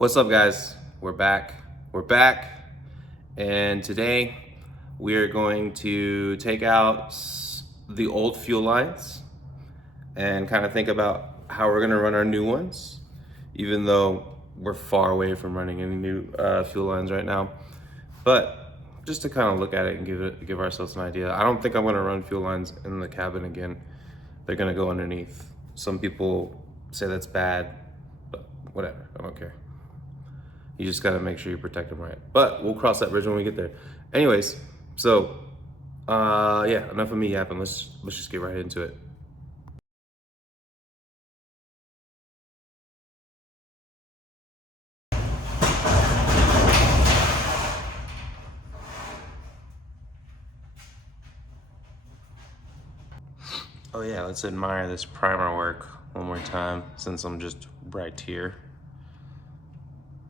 What's up, guys? We're back. And today we are going to take out the old fuel lines and kind of think about how we're going to run our new ones, even though we're far away from running any new fuel lines right now. But just to kind of look at it and give ourselves an idea. I don't think I'm going to run fuel lines in the cabin again. They're going to go underneath. Some people say that's bad, but whatever. I don't care. You just gotta make sure you protect them right. But we'll cross that bridge when we get there. Anyways, so yeah, enough of me yapping. Let's just get right into it. Oh yeah, let's admire this primer work one more time since I'm just right here.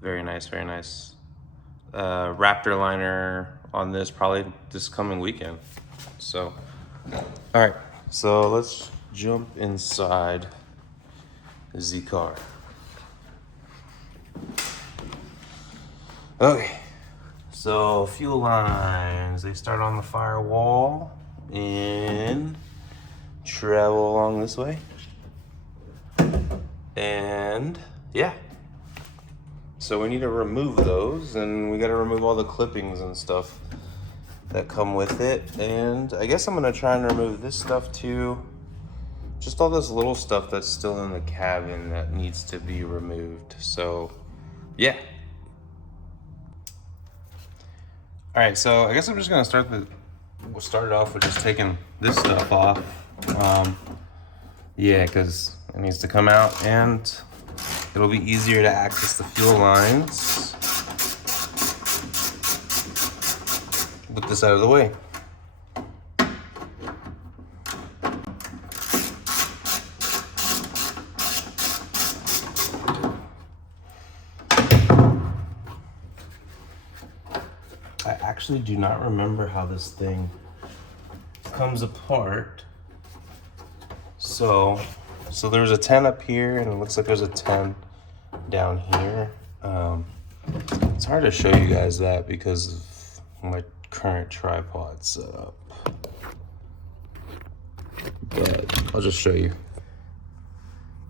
Very nice, very nice. Raptor liner on this probably this coming weekend. So, all right, so let's jump inside the car. Okay, so fuel lines, they start on the firewall and travel along this way. And yeah, so we need to remove those, and we got to remove all the clippings and stuff that come with it. And I guess I'm gonna try and remove this stuff too. Just all this little stuff that's still in the cabin that needs to be removed. So yeah. All right, so I guess I'm just gonna we'll start it off with just taking this stuff off. Yeah, because it needs to come out and it'll be easier to access the fuel lines with this out of the way. I actually do not remember how this thing comes apart. So there's a 10 up here, and it looks like there's a 10 down here. It's hard to show you guys that because of my current tripod setup. But I'll just show you.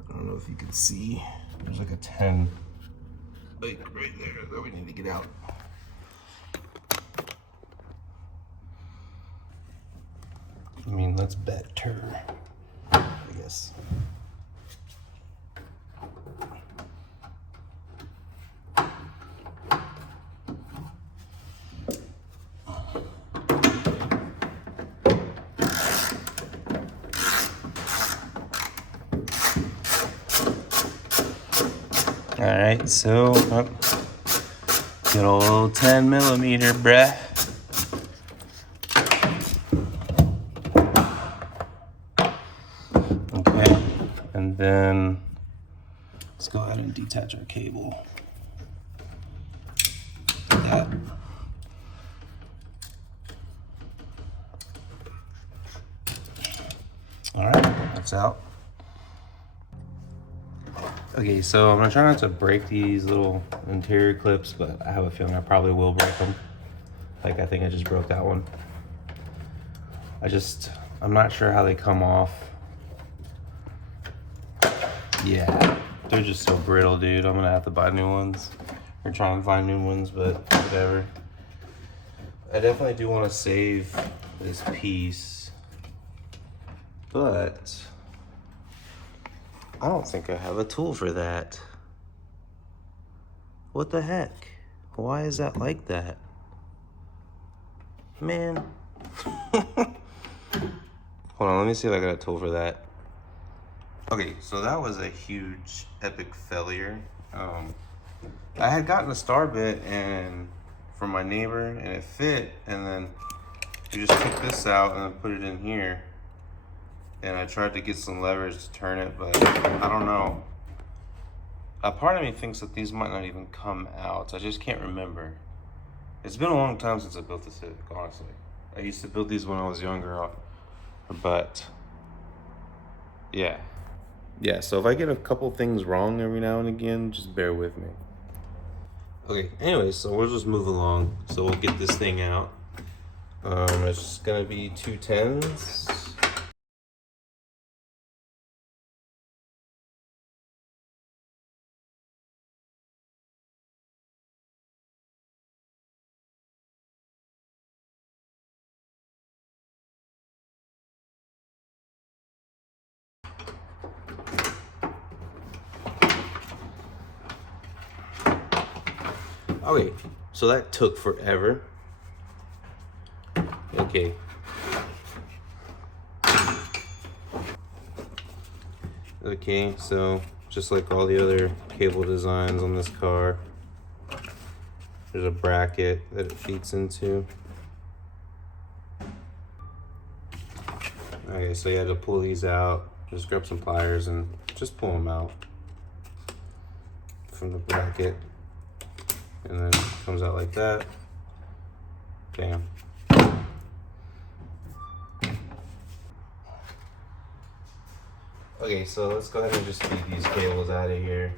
I don't know if you can see. There's like a 10 like right there that we need to get out. I mean, that's better, I guess. All right, so good old 10 millimeter, bruh. Okay, and then let's go ahead and detach our cable. Like that. All right, that's out. Okay, so I'm gonna try not to break these little interior clips, but I have a feeling I probably will break them. Like, I think I just broke that one. I'm not sure how they come off. Yeah, they're just so brittle, dude. I'm gonna have to buy new ones or try and find new ones, but whatever. I definitely do want to save this piece, but I don't think I have a tool for that. What the heck? Why is that like that? Man. Hold on, let me see if I got a tool for that. Okay, so that was a huge, epic failure. I had gotten a star bit from my neighbor, and it fit, and then you just took this out and then put it in here. And I tried to get some leverage to turn it, but I don't know. A part of me thinks that these might not even come out. I just can't remember. It's been a long time since I built the Civic, honestly. I used to build these when I was younger, but yeah. Yeah, so if I get a couple things wrong every now and again, just bear with me. Okay, anyways, so we'll just move along. So we'll get this thing out. It's gonna be 210s. Okay, so that took forever. Okay. Okay, so just like all the other cable designs on this car, there's a bracket that it feeds into. Okay, so you had to pull these out. Just grab some pliers and just pull them out from the bracket. And then it comes out like that. Bam. Okay, so let's go ahead and just feed these cables out of here.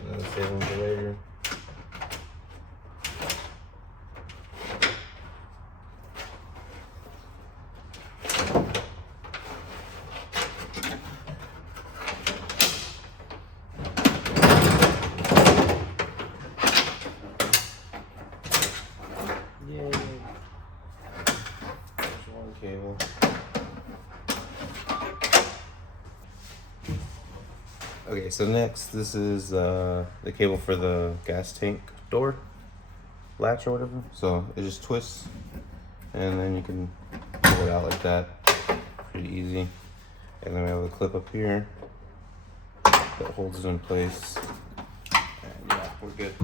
And then save them for later. Yay. There's one cable. Okay, so next, this is the cable for the gas tank door latch or whatever. So it just twists, and then you can pull it out like that, pretty easy. And then we have a clip up here that holds it in place. And yeah, we're good.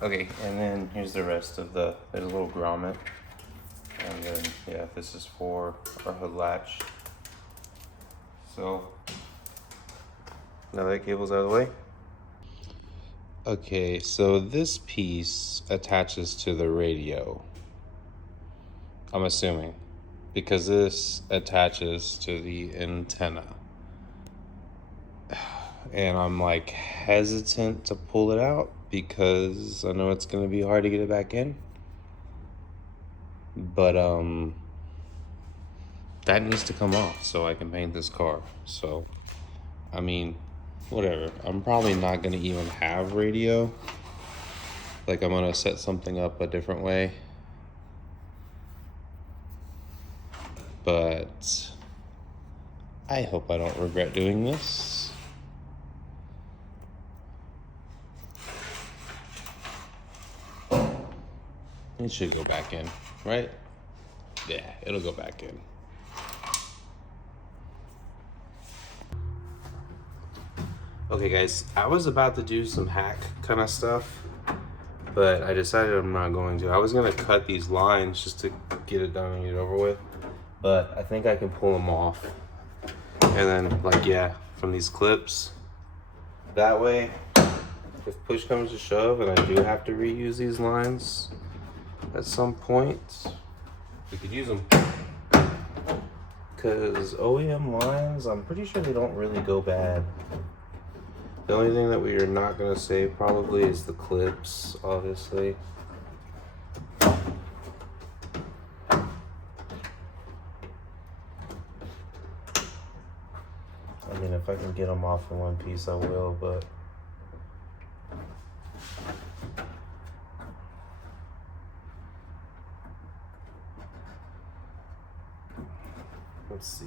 Okay, and then here's the rest of there's a little grommet. And then, yeah, this is for our hood latch. So, now that cable's out of the way. Okay, so this piece attaches to the radio. I'm assuming. Because this attaches to the antenna. And I'm like hesitant to pull it out because I know it's gonna be hard to get it back in. But that needs to come off so I can paint this car. So I mean, whatever. I'm probably not gonna even have radio. Like, I'm gonna set something up a different way. But I hope I don't regret doing this. It should go back in, right? Yeah, it'll go back in. Okay guys, I was about to do some hack kind of stuff, but I decided I'm not going to. I was gonna cut these lines just to get it done and get it over with, but I think I can pull them off. And then, like, yeah, from these clips, that way, if push comes to shove and I do have to reuse these lines at some point, we could use them. Because OEM lines, I'm pretty sure they don't really go bad. The only thing that we are not going to save probably is the clips, obviously. I mean, if I can get them off in one piece, I will, but... let's see.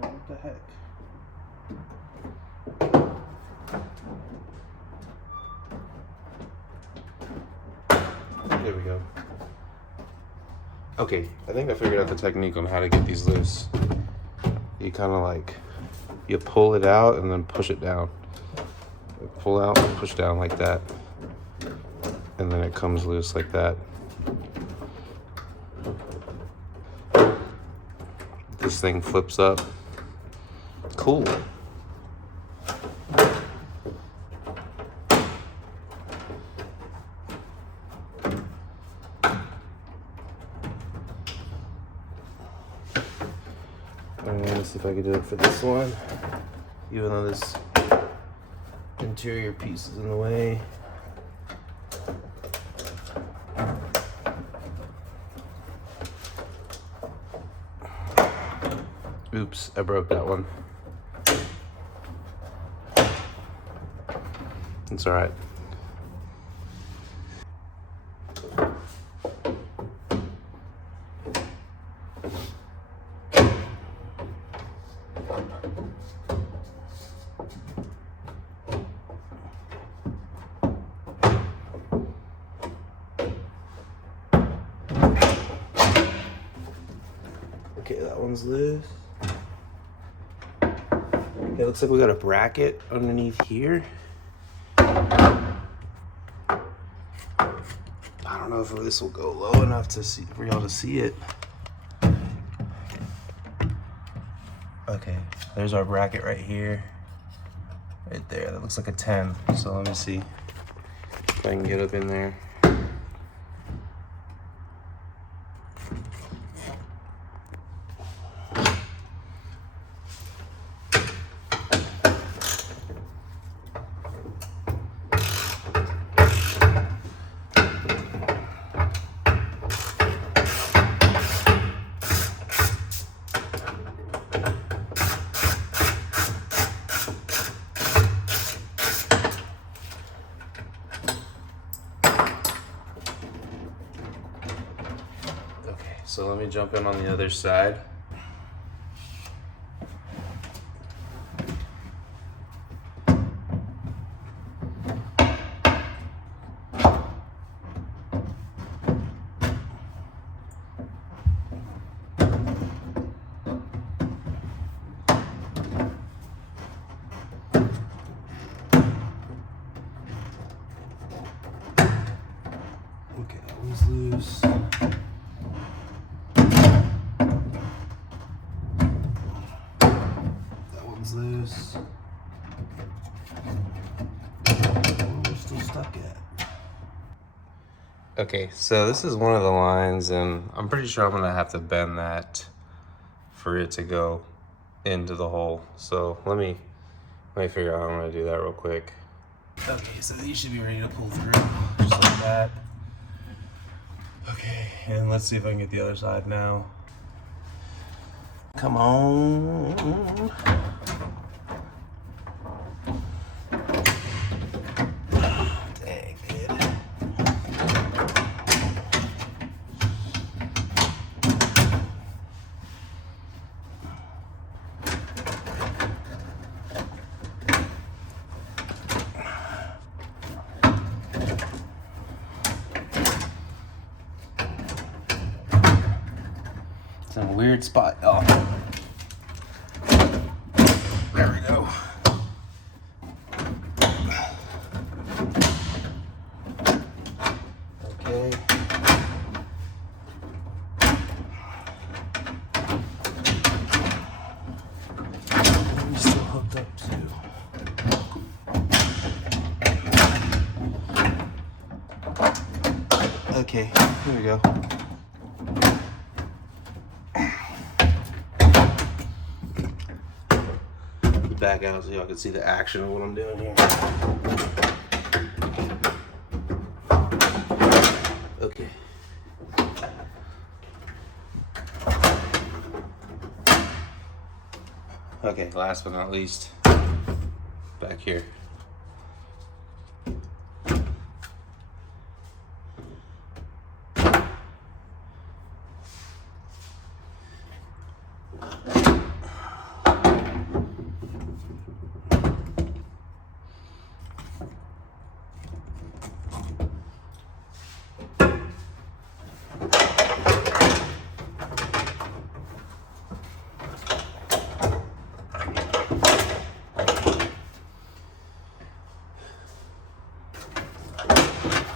What the heck? There we go. Okay, I think I figured out the technique on how to get these loose. You kind of like, you pull it out and then push it down. Pull out and push down like that. And then it comes loose like that. this thing flips up. Cool. Let's see if I can do it for this one, even though this interior piece is in the way. Oops, I broke that one. It's all right. Okay, that one's loose. Okay, looks like we got a bracket underneath here. I don't know if this will go low enough to see for y'all to see it. Okay, there's our bracket right here. Right there, that looks like a 10. So let me see if I can get up in there. So let me jump in on the other side. Okay, that one's loose. Loose. We're still stuck at. Okay, so this is one of the lines, and I'm pretty sure I'm gonna have to bend that for it to go into the hole. So let me figure out how I'm gonna do that real quick. Okay, so these should be ready to pull through, just like that. Okay, and let's see if I can get the other side now. Come on. Dang it. It's in a weird spot. Oh. There we go. Okay. I'm still hooked up too. Okay, here we go. Back out so y'all can see the action of what I'm doing here. Okay. Okay, last but not least, back here.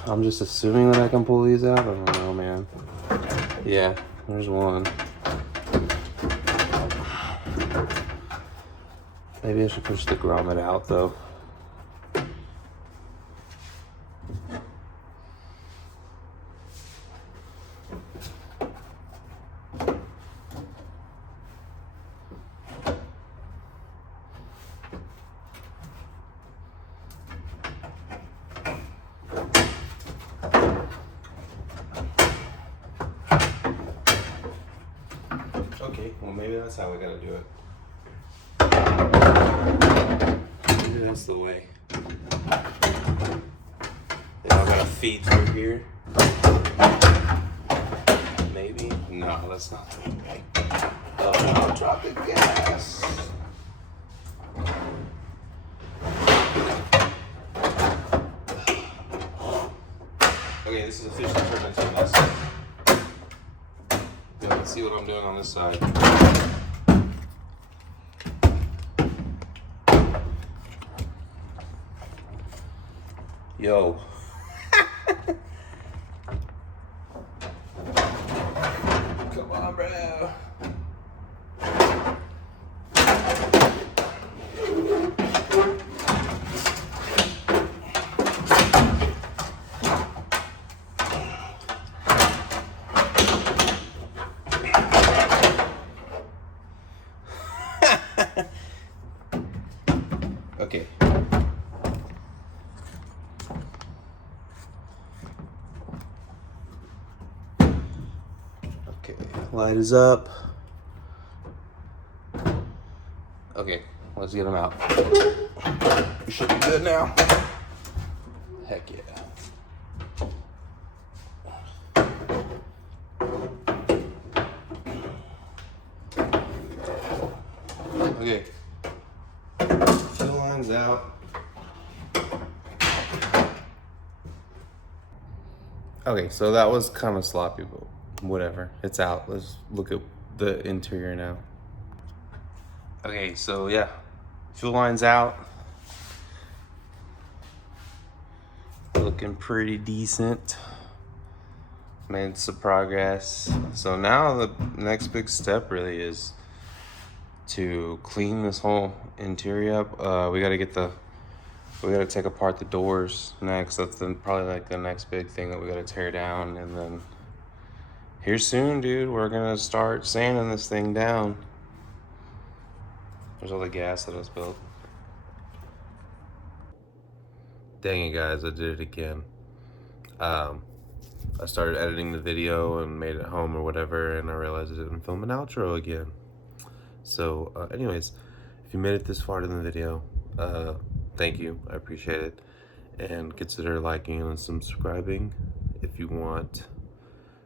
I'm just assuming that I can pull these out. I don't know, man. Yeah, there's one. Maybe I should push the grommet out though. Okay, well maybe that's how we gotta do it. Maybe that's the way. Then I gotta feed through here. Maybe? No, that's not the way. Oh no, drop the gas. Okay, this is officially turned into a mess. Yeah, let's see what I'm doing on this side. Yo. Come on, bro. Okay. Okay, light is up. Okay, let's get them out. We should be good now. Heck yeah. Okay. Fuel line's out. Okay, so that was kind of sloppy, but whatever. It's out. Let's look at the interior now. Okay, so yeah, fuel line's out. Looking pretty decent. Made some progress. So now the next big step really is to clean this whole interior up. We gotta take apart the doors next. That's probably like the next big thing that we gotta tear down. And then here soon, dude, we're gonna start sanding this thing down. There's all the gas that I spilled. Dang it, guys, I did it again. I started editing the video and made it home or whatever, and I realized I didn't film an outro again. So anyways, if you made it this far in the video, thank you, I appreciate it. And consider liking and subscribing if you want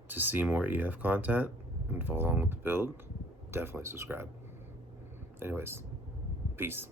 to see more EF content and follow along with the build. Definitely subscribe. Anyways, peace.